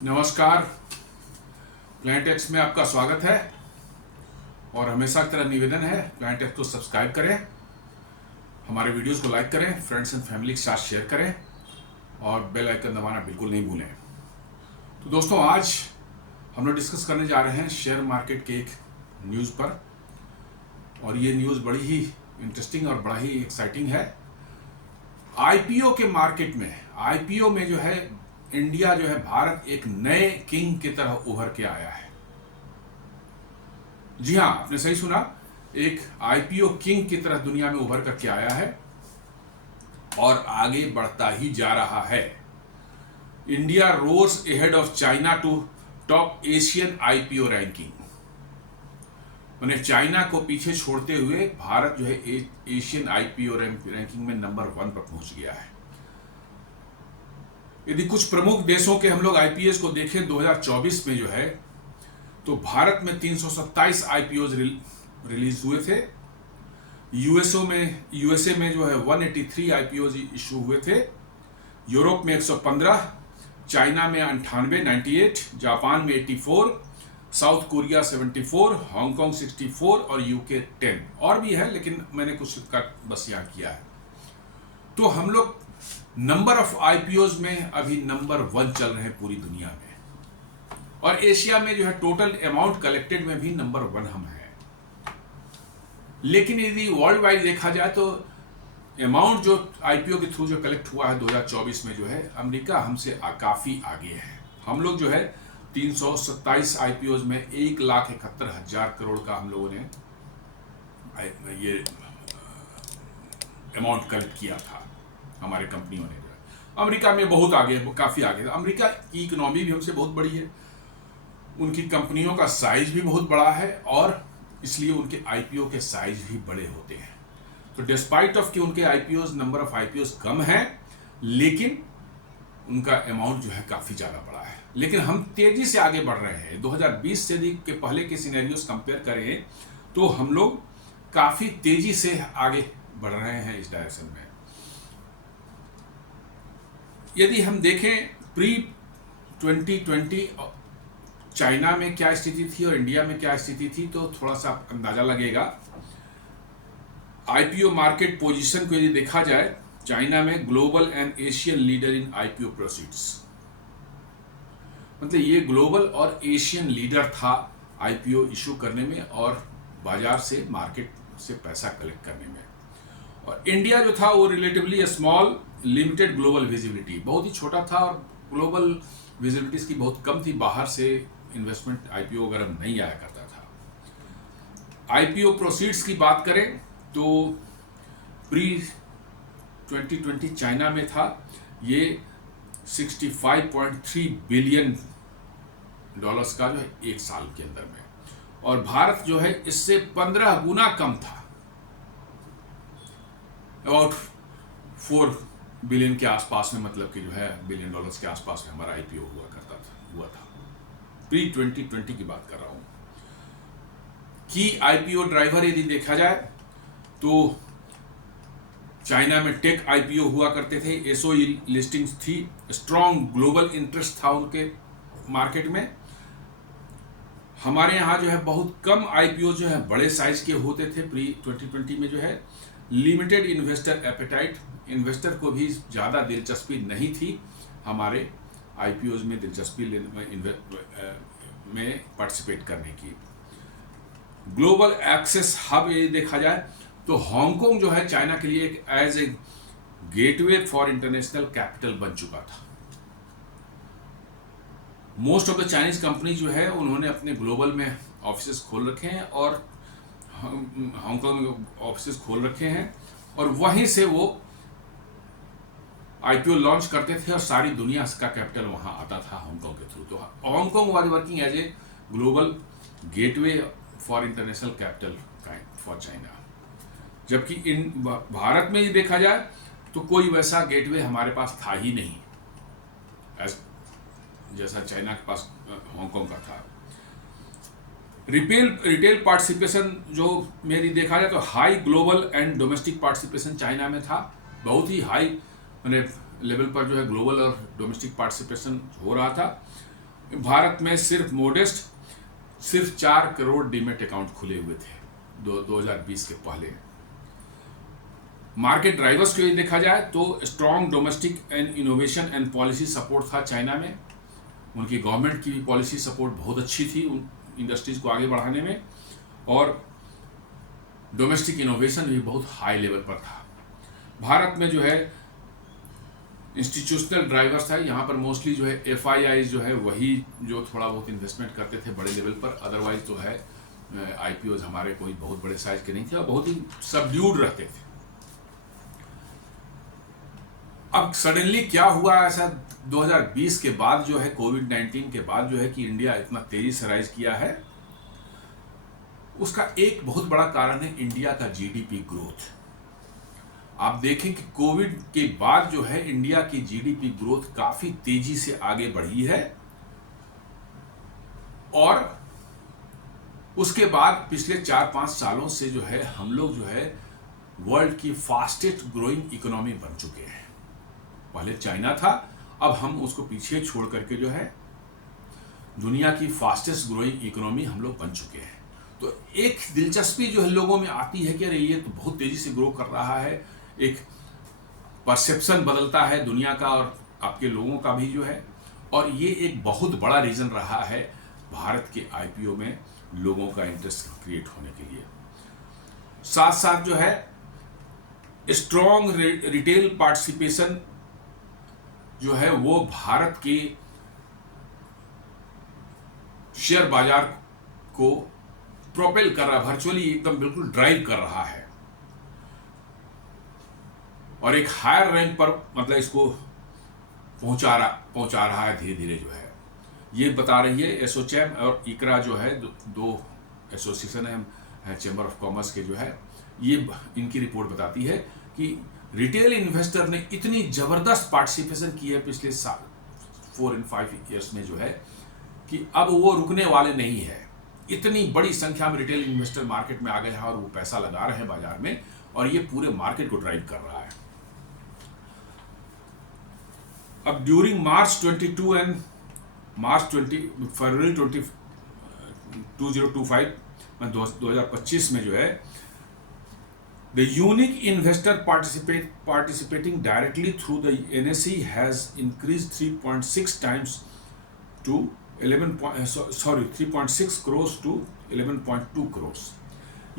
नमस्कार। प्लानिटेक्स में आपका स्वागत है और हमेशा की तरह निवेदन है प्लानिटेक्स को सब्सक्राइब करें, हमारे वीडियोस को लाइक करें, फ्रेंड्स एंड फैमिली के साथ शेयर करें और बेल आइकन दबाना बिल्कुल नहीं भूलें। तो दोस्तों, आज हम लोग डिस्कस करने जा रहे हैं शेयर मार्केट के एक न्यूज़ पर, और ये न्यूज़ बड़ी ही इंटरेस्टिंग और बड़ा ही एक्साइटिंग है। आईपीओ के मार्केट में, आईपीओ में जो है इंडिया जो है, भारत एक नए किंग की तरह उभर के आया है। जी हां, आपने सही सुना, एक आईपीओ किंग की तरह दुनिया में उभर करके आया है और आगे बढ़ता ही जा रहा है। India rose ahead of China to top Asian IPO ranking. मैंने चाइना को पीछे छोड़ते हुए भारत जो है एशियन आईपीओ रैंकिंग में नंबर 1 पर पहुंच गया है। यदि कुछ प्रमुख देशों के हम लोग आईपीएस को देखें 2024 में जो है, तो भारत में 327 आईपीओज रिलीज हुए थे। यूएसए में जो है 183 आईपीओज इशू हुए थे। यूरोप में 115, चाइना में 98, जापान में 84, साउथ कोरिया 74, हांगकांग 64 और यूके 10। और भी है लेकिन मैंने कुछ का बस यहाँ किया है। तो हम लोग नंबर ऑफ आईपीओज में अभी नंबर 1 चल रहे हैं पूरी दुनिया में, और एशिया में जो है टोटल अमाउंट कलेक्टेड में भी नंबर 1 हम हैं। लेकिन यदि वर्ल्ड वाइड देखा जाए तो अमाउंट जो आईपीओ के थ्रू जो कलेक्ट हुआ है 2024 में जो है, अमेरिका हमसे काफी आगे है। हम लोग जो है 327 आईपीओज में 1,71,000 करोड़ का हम लोगों ने ये अमाउंट कलेक्ट किया था हमारे कंपनियों ने। जो है अमेरिका में बहुत आगे, काफ़ी आगे। अमेरिका की इकोनॉमी भी हमसे बहुत बड़ी है, उनकी कंपनियों का साइज भी बहुत बड़ा है और इसलिए उनके आईपीओ के साइज भी बड़े होते हैं। तो डिस्पाइट ऑफ कि उनके आईपीओज, नंबर ऑफ आईपीओज कम है, लेकिन उनका अमाउंट जो है काफ़ी ज़्यादा बड़ा है। लेकिन हम तेज़ी से आगे बढ़ रहे हैं। 2020 से के पहले के सिनेरियोस कंपेयर करें तो हम लोग काफ़ी तेज़ी से आगे बढ़ रहे हैं इस डायरेक्शन में। यदि हम देखें प्री 2020 चाइना में क्या स्थिति थी और इंडिया में क्या स्थिति थी, तो थोड़ा सा अंदाजा लगेगा। आईपीओ मार्केट पोजीशन को यदि देखा जाए, चाइना में global and Asian leader in IPO proceeds, मतलब ये ग्लोबल और एशियन लीडर था आईपीओ इशू करने में और बाजार से, मार्केट से पैसा कलेक्ट करने में। और इंडिया जो था वो relatively small limited global visibility, बहुत ही छोटा था और ग्लोबल विजिबिलिटी इसकी बहुत कम थी। बाहर से इन्वेस्टमेंट आईपीओ वगैरह नहीं आया करता था। आईपीओ प्रोसीड्स की बात करें तो प्री 2020 चाइना में था ये 65.3 बिलियन डॉलर्स का जो है एक साल के अंदर में, और भारत जो है इससे 15 गुना कम था, अबाउट 4 बिलियन के आसपास में, मतलब कि जो है बिलियन डॉलर्स के आसपास में हमारा आईपीओ हुआ था। प्री 2020 की बात कर रहा हूं। की आईपीओ ड्राइवर यदि देखा जाए तो चाइना में टेक आईपीओ हुआ करते थे, एसओई लिस्टिंग्स थी, स्ट्रॉन्ग ग्लोबल इंटरेस्ट था उनके मार्केट में। हमारे यहाँ जो है बहुत कम आईपीओ जो है बड़े साइज के होते थे। प्री 2020 में जो है लिमिटेड इन्वेस्टर एपेटाइट, इन्वेस्टर को भी ज़्यादा दिलचस्पी नहीं थी हमारे आईपीओज में दिलचस्पी में पार्टिसिपेट करने की। ग्लोबल एक्सेस हब यदि देखा जाए तो हांगकांग जो है चाइना के लिए एक as a gateway for international capital बन चुका था। Most of the Chinese company जो है उन्होंने अपने ग्लोबल में ऑफिसेस खोल रखे हैं और हांगकांग में ऑफिसेस खोल रखे हैं, और वहीं से वो आईपीओ लॉन्च करते थे और सारी दुनिया का कैपिटल वहां आता था हांगकांग के थ्रू। तो Hong Kong was working as a global gateway for international capital for China. जबकि इन भारत में ये देखा जाए तो कोई वैसा गेटवे हमारे पास था ही नहीं, जैसा चाइना के पास हांगकांग का था। रिटेल पार्टिसिपेशन जो मेरी देखा जाए तो high global and domestic participation China में था, बहुत ही हाई लेवल पर जो है ग्लोबल और डोमेस्टिक पार्टिसिपेशन हो रहा था। भारत में सिर्फ 4 करोड़ डीमेट अकाउंट खुले हुए थे 2020 के पहले। मार्केट ड्राइवर्स को यदि देखा जाए तो strong domestic and innovation and policy support था चाइना में। उनकी गवर्नमेंट की भी पॉलिसी सपोर्ट बहुत अच्छी थी उन इंडस्ट्रीज को आगे बढ़ाने में, और डोमेस्टिक इनोवेशन भी बहुत हाई लेवल पर था। भारत में जो है इंस्टीट्यूशनल ड्राइवर्स था, यहाँ पर मोस्टली जो है FII जो है वही जो थोड़ा बहुत इन्वेस्टमेंट करते थे बड़े लेवल पर। अदरवाइज जो है IPOs हमारे कोई बहुत बड़े साइज के नहीं थे और बहुत ही सबड्यूड रहते थे। अब सडनली क्या हुआ ऐसा 2020 के बाद जो है, कोविड-19 के बाद जो है कि इंडिया इतना तेजी से राइज किया है? उसका एक बहुत बड़ा कारण है इंडिया का GDP ग्रोथ। आप देखें कि कोविड के बाद जो है इंडिया की GDP ग्रोथ काफी तेजी से आगे बढ़ी है, और उसके बाद पिछले 4-5 सालों से जो है हम लोग जो है वर्ल्ड की फास्टेस्ट ग्रोइंग इकोनॉमी बन चुके हैं। पहले चाइना था, अब हम उसको पीछे छोड़ करके जो है दुनिया की फास्टेस्ट ग्रोइंग इकोनॉमी हम लोग बन चुके हैं। तो एक दिलचस्पी जो है लोगों में आती है कि अरे ये तो बहुत तेजी से ग्रो कर रहा है, एक परसेप्शन बदलता है दुनिया का और आपके लोगों का भी जो है, और ये एक बहुत बड़ा रीजन रहा है भारत के IPO में लोगों का इंटरेस्ट क्रिएट होने के लिए। साथ साथ जो है स्ट्रॉन्ग रिटेल पार्टिसिपेशन जो है वो भारत के शेयर बाजार को प्रोपेल कर रहा है, वर्चुअली एकदम बिल्कुल ड्राइव कर रहा है, और एक हायर रैंक पर मतलब इसको पहुंचा रहा है धीरे धीरे जो है। ये बता रही है एसोचैम और इकरा जो है, दो एसोसिएशन है चैम्बर ऑफ कॉमर्स के जो है, ये इनकी रिपोर्ट बताती है कि रिटेल इन्वेस्टर ने इतनी जबरदस्त पार्टिसिपेशन की है पिछले 4 and 5 ईयर्स में जो है कि अब वो रुकने वाले नहीं है। इतनी बड़ी संख्या में रिटेल इन्वेस्टर मार्केट में आ गए हैं और वो पैसा लगा रहे हैं बाजार में, और ये पूरे मार्केट को ड्राइव कर रहा है। अब ड्यूरिंग मार्च 22 एंड फरवरी 2025 में जो है the unique investor participating directly through the NSE has increased 3.6 times to 3.6 crores to 11.2 crores।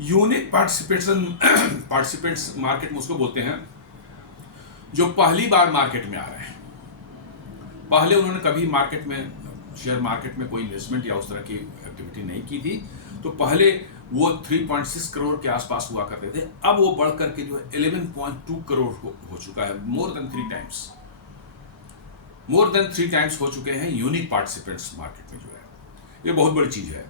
Unique participants market में उसको बोलते हैं जो पहली बार मार्केट में आ रहे हैं। पहले उन्होंने कभी मार्केट में शेयर मार्केट में कोई इन्वेस्टमेंट या उस तरह की एक्टिविटी नहीं की थी, तो पहले वो 3.6 करोड़ के आसपास हुआ करते थे। अब वो बढ़ करके जो है 11.2 करोड़ हो चुका है। मोर देन 3 टाइम्स हो चुके हैं यूनिक पार्टिसिपेंट्स मार्केट में जो है। ये बहुत बड़ी चीज है।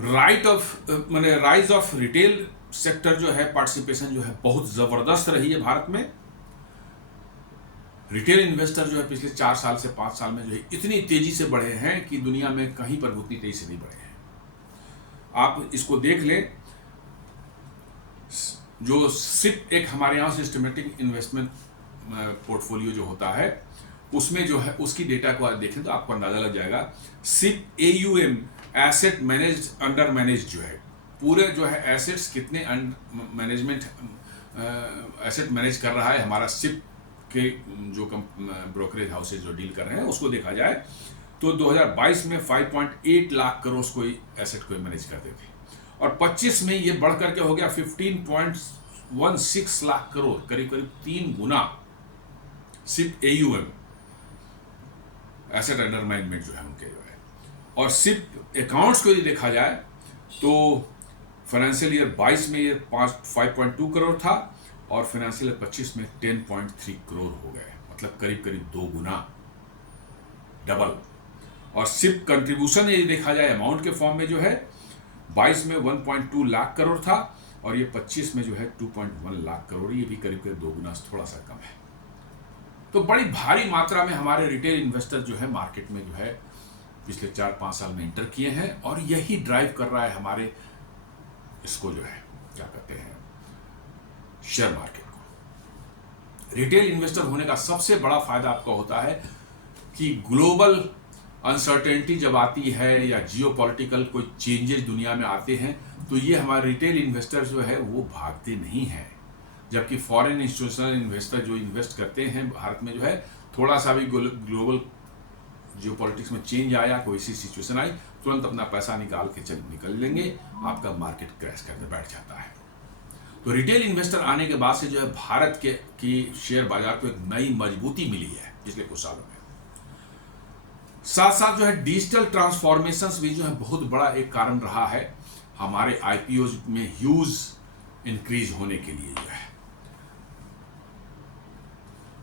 राइज ऑफ रिटेल सेक्टर जो है, पार्टिसिपेशन जो है बहुत जबरदस्त रही है भारत में। रिटेल इन्वेस्टर जो है पिछले 4 साल से 5 साल में जो है इतनी तेजी से बढ़े हैं कि दुनिया में कहीं पर उतनी तेजी से नहीं बढ़े हैं। आप इसको देख लें, जो सिप एक हमारे यहाँ सिस्टमेटिक इन्वेस्टमेंट पोर्टफोलियो जो होता है, उसमें जो है उसकी डेटा को देखें तो आपको अंदाजा लग जाएगा। SIP AUM asset managed under manage जो है, पूरे जो है एसेट्स कितने एसेट मैनेज कर रहा है हमारा सिप के जो ब्रोकरेज हाउसेज जो डील कर रहे हैं, उसको देखा जाए तो 2022 में 5.8 लाख करोड़ कोई एसेट कोई मैनेज करते थे, और 25 में ये बढ़ करके हो गया 15.16 लाख करोड़, करीब 3 गुना SIP AUM asset under management जो है उनके जो है। और सिप अकाउंट्स को यदि देखा जाए तो फाइनेंशियल ईयर 22 में ये 5.2 करोड़ था, और फाइनेंशियल ईयर 25 में 10.3 करोड़ हो गए, मतलब करीब 2 गुना, डबल। और सिप कंट्रीब्यूशन यदि देखा जाए अमाउंट के फॉर्म में जो है 22 में 1.2 लाख करोड़ था, और ये 25 में जो है 2.1 लाख करोड़, ये भी करीब 2 गुना से थोड़ा सा कम है। तो बड़ी भारी मात्रा में हमारे रिटेल इन्वेस्टर जो है मार्केट में जो है पिछले 4-5 साल में एंटर किए हैं, और यही ड्राइव कर रहा है हमारे इसको जो है क्या कहते हैं शेयर मार्केट को। रिटेल इन्वेस्टर होने का सबसे बड़ा फायदा आपको होता है कि ग्लोबल अनसर्टेनिटी जब आती है या जियोपॉलिटिकल कोई चेंजेस दुनिया में आते हैं, तो ये हमारे रिटेल इन्वेस्टर जो है वो भागते नहीं हैं। जबकि फॉरेन इंस्टीट्यूशनल इन्वेस्टर जो इन्वेस्ट करते हैं भारत में, जो है थोड़ा सा भी ग्लोबल जियोपॉलिटिक्स में चेंज आया, कोई सी सिचुएशन आई, तुरंत अपना पैसा निकाल के निकल लेंगे, आपका मार्केट क्रैश करके बैठ जाता है। तो रिटेल इन्वेस्टर आने के बाद से जो है भारत की शेयर बाजार को एक नई मजबूती मिली है पिछले कुछ सालों में। साथ साथ जो है डिजिटल ट्रांसफॉर्मेशंस भी जो है बहुत बड़ा एक कारण रहा है हमारे आईपीओ में ह्यूज इंक्रीज होने के लिए, जो है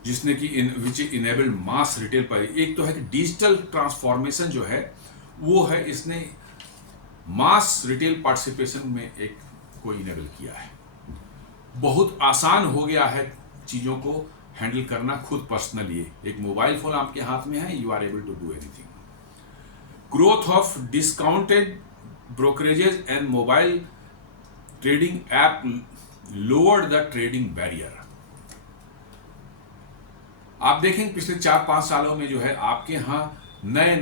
जिसने कि विच इनेबल्ड मास रिटेल पर। एक तो है कि डिजिटल ट्रांसफॉर्मेशन जो है वो है, इसने मास रिटेल पार्टिसिपेशन में एक को इनेबल किया है। बहुत आसान हो गया है चीज़ों को हैंडल करना खुद पर्सनली। एक मोबाइल फोन आपके हाथ में है, you are able to do anything. Growth of discounted brokerages and mobile trading app lowered the trading barrier. आप देखेंगे पिछले 4-5 सालों में जो है आपके यहाँ नए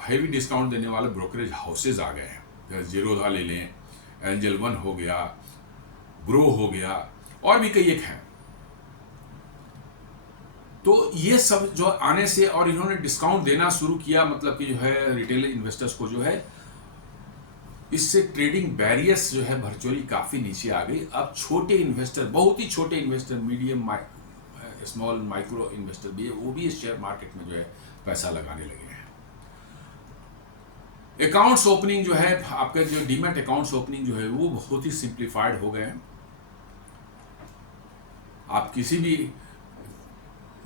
हेवी डिस्काउंट देने वाले ब्रोकरेज हाउसेज आ गए हैं। जीरोधा ले लें, एंजल वन हो गया, ग्रो हो गया, और भी कई एक हैं। तो ये सब जो आने से और इन्होंने डिस्काउंट देना शुरू किया, मतलब कि जो है रिटेल इन्वेस्टर्स को जो है इससे ट्रेडिंग बैरियर्स जो है वर्चुअली काफ़ी नीचे आ गई। अब छोटे इन्वेस्टर, बहुत ही छोटे investor, medium small micro investor भी है, वो भी इस शेयर मार्केट में जो है पैसा लगाने लगे हैं। अकाउंट्स ओपनिंग जो है, आपके जो डीमैट अकाउंट्स ओपनिंग जो है वो बहुत ही सिंप्लीफाइड हो गए हैं। आप किसी भी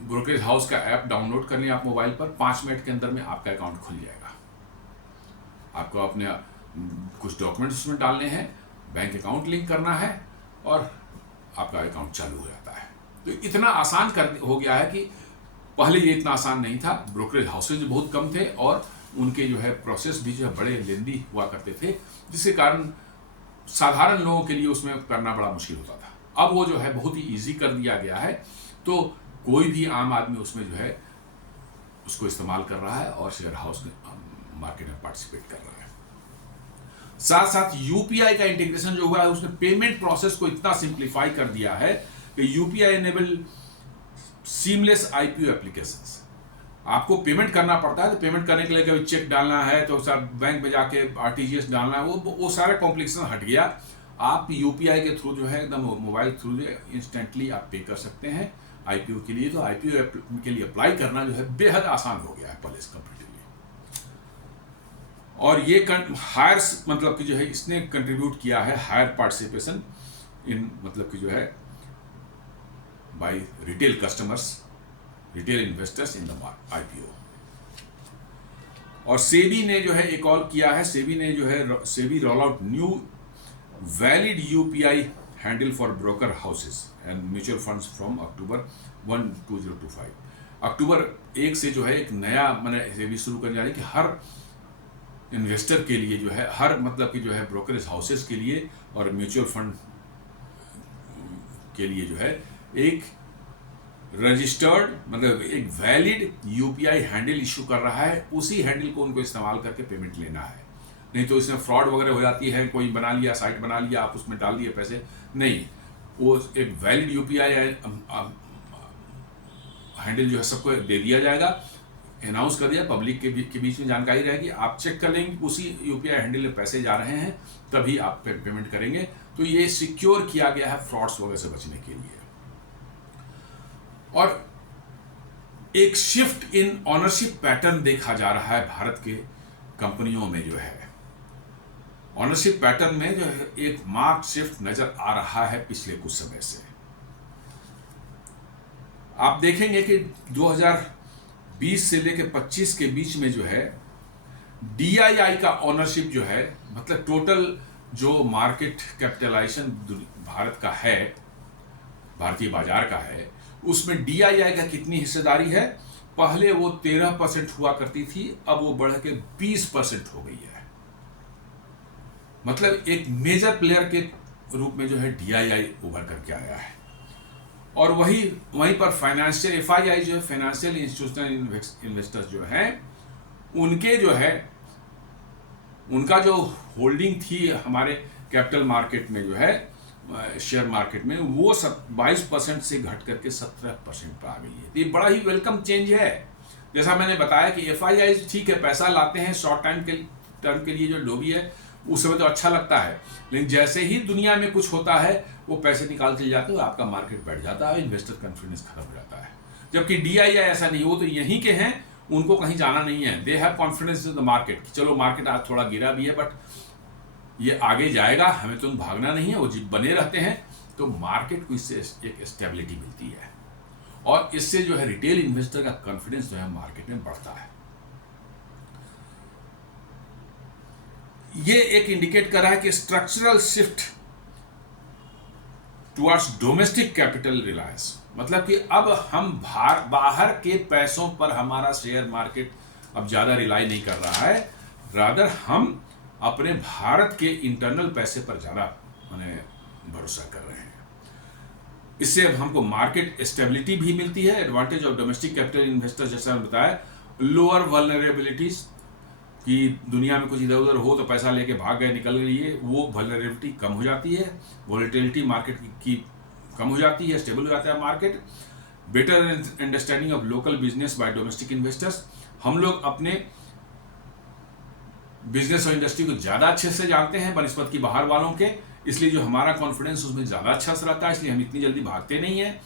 ब्रोकरेज हाउस का ऐप डाउनलोड कर लें आप मोबाइल पर, 5 मिनट के अंदर में आपका अकाउंट खुल जाएगा। आपको अपने कुछ डॉक्यूमेंट्स उसमें डालने हैं, बैंक अकाउंट लिंक करना है और आपका अकाउंट चालू हो जाता है। तो इतना आसान हो गया है कि पहले ये इतना आसान नहीं था। ब्रोकरेज हाउसेज बहुत कम थे और उनके जो है प्रोसेस भी जो है बड़े लेंदी हुआ करते थे, जिसके कारण साधारण लोगों के लिए उसमें करना बड़ा मुश्किल होता था। अब वो जो है बहुत ही ईजी कर दिया गया है, तो कोई भी आम आदमी उसमें जो है उसको इस्तेमाल कर रहा है और शेयर हाउस में मार्केट में पार्टिसिपेट कर रहा है। साथ साथ यूपीआई का इंटीग्रेशन जो हुआ है उसने पेमेंट प्रोसेस को इतना सिंप्लीफाई कर दिया है कि UPI enable seamless IPO applications. आपको पेमेंट करना पड़ता है, तो पेमेंट करने के लिए कभी चेक डालना है तो सर बैंक में जाके आरटीजीएस डालना है, वो सारा कॉम्प्लिकेशन हट गया। आप यूपीआई के थ्रू जो है एकदम मोबाइल थ्रू इंस्टेंटली आप पे कर सकते हैं आईपीओ के लिए। तो आईपीओ के लिए अप्लाई करना जो है बेहद आसान हो गया है पहले से कंपेरेटिवली। और ये हायर मतलब कि जो है इसने कंट्रीब्यूट किया है हायर पार्टिसिपेशन इन, मतलब कि जो है by retail customers, retail investors in the IPO. और सेबी ने जो है एक और किया है, SEBI roll out new valid UPI handle for broker houses and mutual funds from October 1, 2025। अक्टूबर 1 से जो है एक नया सेबी शुरू करने जा रही है कि हर इन्वेस्टर के लिए जो है, हर मतलब कि जो है ब्रोकरेज हाउसेस के लिए और म्यूचुअल फंड के लिए जो है एक रजिस्टर्ड, मतलब एक वैलिड यूपीआई हैंडल इशू कर रहा है। उसी हैंडल को उनको इस्तेमाल करके पेमेंट लेना है, नहीं तो इसमें फ्रॉड वगैरह हो जाती है। कोई बना लिया, साइट बना लिया, आप उसमें डाल दिए पैसे, नहीं, वो एक वैलिड यूपीआई हैंडल जो है सबको दे दिया जाएगा, अनाउंस कर दिया, पब्लिक के बीच में जानकारी रहेगी। आप चेक कर लेंगे उसी यूपीआई हैंडल में पैसे जा रहे हैं, तभी आप पेमेंट करेंगे। तो ये सिक्योर किया गया है फ्रॉड्स वगैरह से बचने के लिए। और एक शिफ्ट इन ऑनरशिप पैटर्न देखा जा रहा है भारत के कंपनियों में, जो है ऑनरशिप पैटर्न में जो है एक मार्क्ड शिफ्ट नजर आ रहा है पिछले कुछ समय से। आप देखेंगे कि 2020 से लेकर 25 के बीच में जो है डीआईआई का ऑनरशिप जो है, मतलब टोटल जो मार्केट कैपिटलाइजेशन भारत का है, भारतीय बाजार का है, उसमें डीआईआई का कितनी हिस्सेदारी है। पहले वो 13% हुआ करती थी, अब वो बढ़ के 20% हो गई है। मतलब एक मेजर प्लेयर के रूप में जो है डीआईआई उभर करके आया है। और वहीं पर फाइनेंशियल एफआईआई जो है, फाइनेंशियल इंस्टीट्यूशनल इन्वेस्टर्स जो हैं, उनके जो है उनका जो होल्डिंग थी हमारे कैपिटल मार्केट में जो है, शेयर मार्केट में, वो 22% से घट करके 17% पर आ गई है। तो ये बड़ा ही वेलकम चेंज है। जैसा मैंने बताया कि एफआईआई ठीक है, पैसा लाते हैं शॉर्ट टर्म के लिए, जो डोबी है उस समय तो अच्छा लगता है, लेकिन जैसे ही दुनिया में कुछ होता है वो पैसे निकाल के जाते हो, आपका मार्केट बैठ जाता है, इन्वेस्टर कॉन्फिडेंस खत्म हो जाता है। जबकि डीआईआई ऐसा नहीं, वो तो यहीं के हैं, उनको कहीं जाना नहीं है। They have confidence in the market, चलो मार्केट आज थोड़ा गिरा भी है बट ये आगे जाएगा, हमें तो भागना नहीं है, वो जब बने रहते हैं तो मार्केट को इससे एक स्टेबिलिटी मिलती है, और इससे जो है रिटेल इन्वेस्टर का कॉन्फिडेंस जो है मार्केट में बढ़ता है। ये एक इंडिकेट कर रहा है कि structural shift towards domestic capital Reliance, मतलब कि अब हम बाहर के पैसों पर हमारा शेयर मार्केट अब ज्यादा रिलाई नहीं कर रहा है, रादर हम अपने भारत के इंटरनल पैसे पर ज्यादा भरोसा कर रहे हैं। इससे अब हमको मार्केट स्टेबिलिटी भी मिलती है। Advantage of domestic capital investor, जैसा मैंने बताया, लोअर वल्नरेबिलिटीज, कि दुनिया में कुछ इधर उधर हो तो पैसा लेके भाग गए, निकल गए, वो वल्नरेबिलिटी कम हो जाती है, वोलेटिलिटी मार्केट की कम हो जाती है, स्टेबल हो जाता है market. Better understanding of local business by domestic investors, हम लोग अपने बिजनेस और इंडस्ट्री को ज्यादा अच्छे से जानते हैं बनिस्बत की बाहर वालों के, इसलिए जो हमारा कॉन्फिडेंस उसमें ज्यादा अच्छा से रहता है, इसलिए हम इतनी जल्दी भागते नहीं है।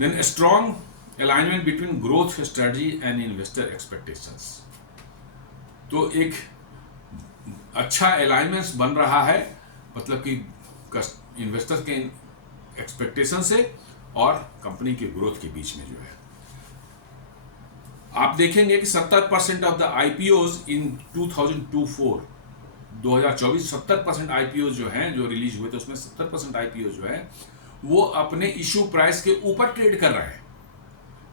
Then strong alignment between growth strategy and investor expectations, तो एक अच्छा अलाइनमेंट बन रहा है, मतलब कि इन्वेस्टर के एक्सपेक्टेशन से और कंपनी के ग्रोथ के बीच में जो है। आप देखेंगे कि 70% of the IPOs in 2024 70% IPO जो हैं, जो रिलीज हुए थे उसमें 70% आईपीओ जो है वो अपने इशू प्राइस के ऊपर ट्रेड कर रहे हैं,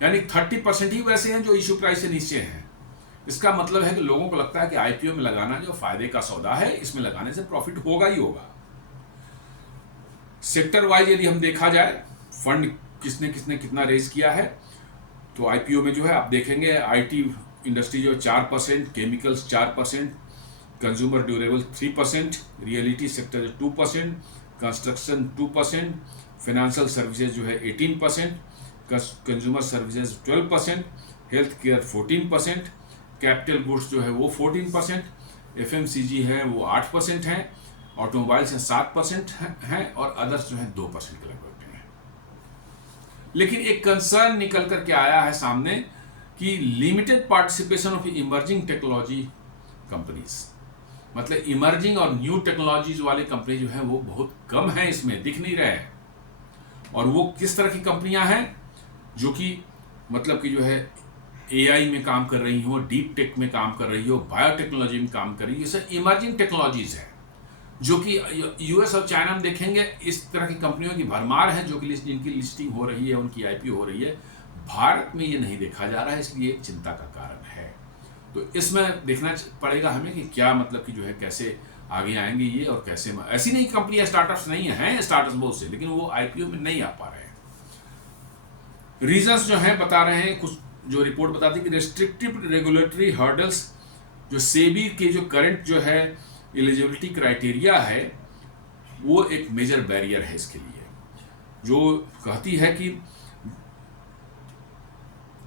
यानी 30% ही वैसे हैं जो इशू प्राइस से नीचे हैं। इसका मतलब है कि लोगों को लगता है कि आईपीओ में लगाना जो फायदे का सौदा है, इसमें लगाने से प्रॉफिट होगा ही होगा। सेक्टर वाइज यदि हम देखा जाए, फंड किसने किसने कितना रेज किया है, तो आईपीओ में जो है आप देखेंगे आईटी इंडस्ट्री जो 4%, chemicals 4%, consumer durable 3%, reality sector 2%, construction 2%, financial services जो है 18%, consumer services 12%, health care 14%, capital goods जो है वो 14%, एफएमसीजी है वो 8% है, ऑटोमोबाइल्स हैं 7% हैं, और अदर्स जो है 2% के लगभग हैं। लेकिन एक कंसर्न निकल करके आया है सामने कि limited participation of emerging technology companies, मतलब इमर्जिंग और न्यू टेक्नोलॉजीज वाली कंपनी जो है वो बहुत कम है, इसमें दिख नहीं रहे हैं। और वो किस तरह की कंपनियां हैं, जो कि मतलब कि जो है एआई में काम कर रही हो, डीप टेक में काम कर रही हो, बायोटेक्नोलॉजी में काम कर रही हो, ये सब इमर्जिंग टेक्नोलॉजीज है, जो कि यूएस और चाइना में देखेंगे इस तरह की कंपनियों की भरमार है, जो कि जिनकी लिस्टिंग हो रही है, उनकी आईपीओ हो रही है। भारत में ये नहीं देखा जा रहा है, इसलिए एक चिंता का कारण है। तो इसमें देखना पड़ेगा हमें कि क्या मतलब कि जो है कैसे आगे आएंगे ये, और कैसे, ऐसी नहीं कंपनियां स्टार्टअप्स नहीं हैं, स्टार्टअप्स बहुत से, लेकिन वो आईपीओ में नहीं आ पा रहे हैं। रीजंस जो है बता रहे हैं, कुछ जो रिपोर्ट बताती है कि रेस्ट्रिक्टिव रेगुलेटरी हर्डल्स, जो सेबी के जो करंट जो है एलिजिबिलिटी क्राइटेरिया है, वो एक मेजर बैरियर है इसके लिए, जो कहती है कि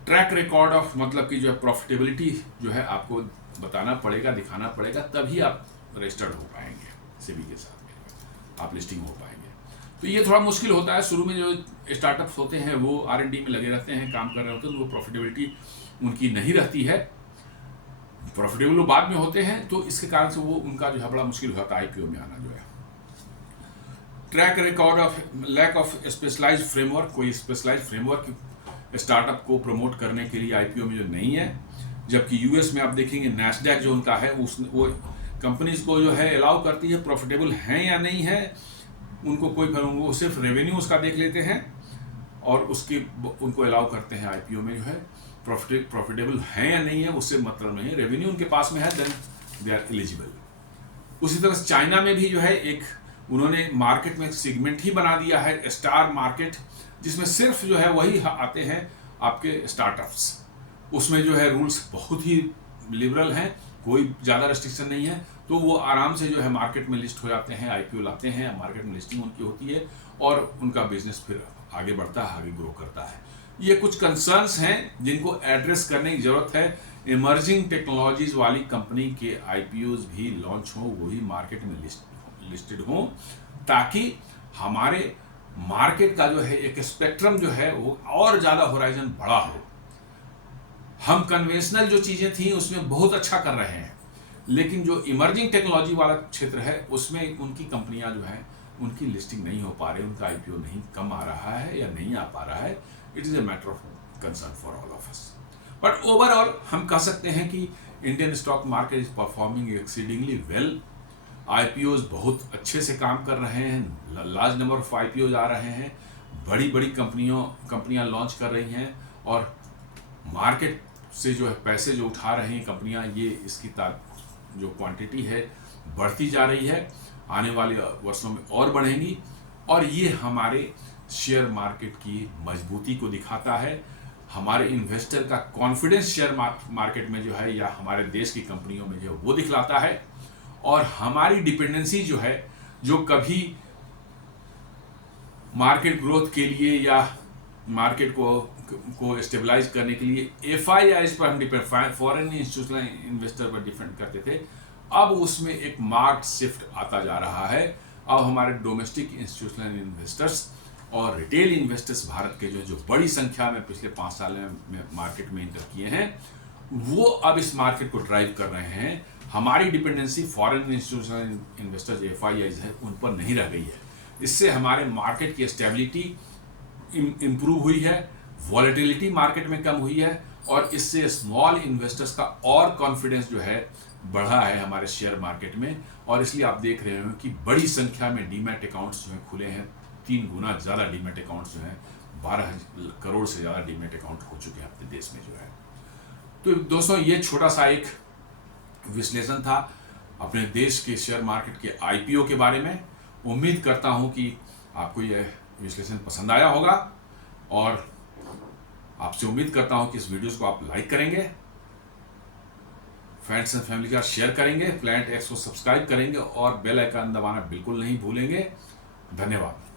ट्रैक रिकॉर्ड ऑफ, मतलब कि जो है प्रॉफिटेबिलिटी जो है आपको बताना पड़ेगा, दिखाना पड़ेगा, तभी आप रजिस्टर्ड हो पाएंगे सेबी के साथ में, आप लिस्टिंग हो पाएंगे। तो ये थोड़ा मुश्किल होता है। शुरू में जो स्टार्टअप्स होते हैं वो R&D में लगे रहते हैं, काम कर रहे होते हैं, तो वो प्रॉफिटेबिलिटी उनकी नहीं रहती है, प्रॉफिटेबल बाद में होते हैं, तो इसके कारण से वो उनका जो है बड़ा मुश्किल होता है आईपीओ में आना जो है। Track record of lack of specialised framework, कोई स्पेशलाइज्ड फ्रेमवर्क स्टार्टअप को प्रमोट करने के लिए आईपीओ में जो नहीं है। जबकि यूएस में आप देखेंगे नैस्डैक जो उनका है, वो कंपनीज को जो है अलाउ करती है, प्रॉफिटेबल हैं या नहीं है उनको कोई, वो सिर्फ रेवेन्यू उसका देख लेते हैं और उसके उनको अलाउ करते हैं आईपीओ में जो है। प्रॉफिटेबल हैं या नहीं है उससे मतलब नहीं है, रेवेन्यू उनके पास में है, देन दे आर एलिजिबल। उसी तरह चाइना में भी जो है एक उन्होंने मार्केट में एक सेगमेंट ही बना दिया है, स्टार मार्केट, जिसमें सिर्फ जो है वही आते हैं आपके स्टार्टअप्स। उसमें जो है रूल्स बहुत ही लिबरल हैं, कोई ज़्यादा रेस्ट्रिक्शन नहीं है, तो वो आराम से जो है मार्केट में लिस्ट हो जाते हैं, आईपीओ लाते हैं, मार्केट में लिस्टिंग उनकी होती है और उनका बिजनेस फिर आगे बढ़ता है, आगे ग्रो करता है। ये कुछ कंसर्न्स हैं जिनको एड्रेस करने की ज़रूरत है। इमर्जिंग टेक्नोलॉजीज वाली कंपनी के आईपीओज भी लॉन्च हों, वही मार्केट में लिस्टेड हों, ताकि हमारे मार्केट का जो है एक स्पेक्ट्रम जो है वो और ज़्यादा होराइजन बड़ा हो। हम कन्वेंशनल जो चीज़ें थी उसमें बहुत अच्छा कर रहे हैं, लेकिन जो इमर्जिंग टेक्नोलॉजी वाला क्षेत्र है उसमें उनकी कंपनियां जो हैं उनकी लिस्टिंग नहीं हो पा रही, उनका आईपीओ नहीं कम आ रहा है या नहीं आ पा रहा है। It is a matter of concern for all of us. But overall हम कह सकते हैं कि Indian stock market is performing exceedingly well. IPOs बहुत अच्छे से काम कर रहे हैं, लार्ज नंबर ऑफ आईपीओज आ रहे हैं, बड़ी बड़ी कंपनियां लॉन्च कर रही हैं और मार्केट से जो है पैसे जो उठा रहे हैं कंपनियां, ये इसकी जो क्वांटिटी है बढ़ती जा रही है, आने वाले वर्षों में और बढ़ेंगी और ये हमारे शेयर मार्केट की मजबूती को दिखाता है। हमारे इन्वेस्टर का कॉन्फिडेंस शेयर मार्केट में जो है या हमारे देश की कंपनियों में जो है वो दिखलाता है। और हमारी डिपेंडेंसी जो है, जो कभी मार्केट ग्रोथ के लिए या मार्केट को स्टेबलाइज करने के लिए एफआईआईज पर हम डिपेंड, फॉरेन इंस्टीट्यूशनल इन्वेस्टर पर डिपेंड करते थे, अब उसमें एक मार्क्ड शिफ्ट आता जा रहा है। अब हमारे डोमेस्टिक इंस्टीट्यूशनल इन्वेस्टर्स और रिटेल इन्वेस्टर्स भारत के जो बड़ी संख्या में पिछले 5 साल में मार्केट में एंटर किए हैं, वो अब इस मार्केट को ड्राइव कर रहे हैं। हमारी dependency foreign institutional investors FIIs है उन पर नहीं रह गई है। इससे हमारे मार्केट की स्टेबिलिटी इम्प्रूव हुई है, वॉलेटिलिटी मार्केट में कम हुई है और इससे स्मॉल इन्वेस्टर्स का और कॉन्फिडेंस जो है बढ़ा है हमारे शेयर मार्केट में। और इसलिए आप देख रहे हो कि बड़ी संख्या में डीमैट अकाउंट्स जो हैं खुले हैं, 3 गुना ज़्यादा डीमैट अकाउंट्स जो हैं, 12 करोड़ से ज़्यादा डीमैट अकाउंट हो चुके हैं अपने देश में जो है। तो दोस्तों, ये छोटा सा एक विश्लेषण था अपने देश के शेयर मार्केट के आईपीओ के बारे में। उम्मीद करता हूँ कि आपको यह विश्लेषण पसंद आया होगा और आपसे उम्मीद करता हूं कि इस वीडियोस को आप लाइक करेंगे, फ्रेंड्स एंड फैमिली के साथ शेयर करेंगे, प्लैनेट एक्स को सब्सक्राइब करेंगे और बेल आइकन दबाना बिल्कुल नहीं भूलेंगे। धन्यवाद।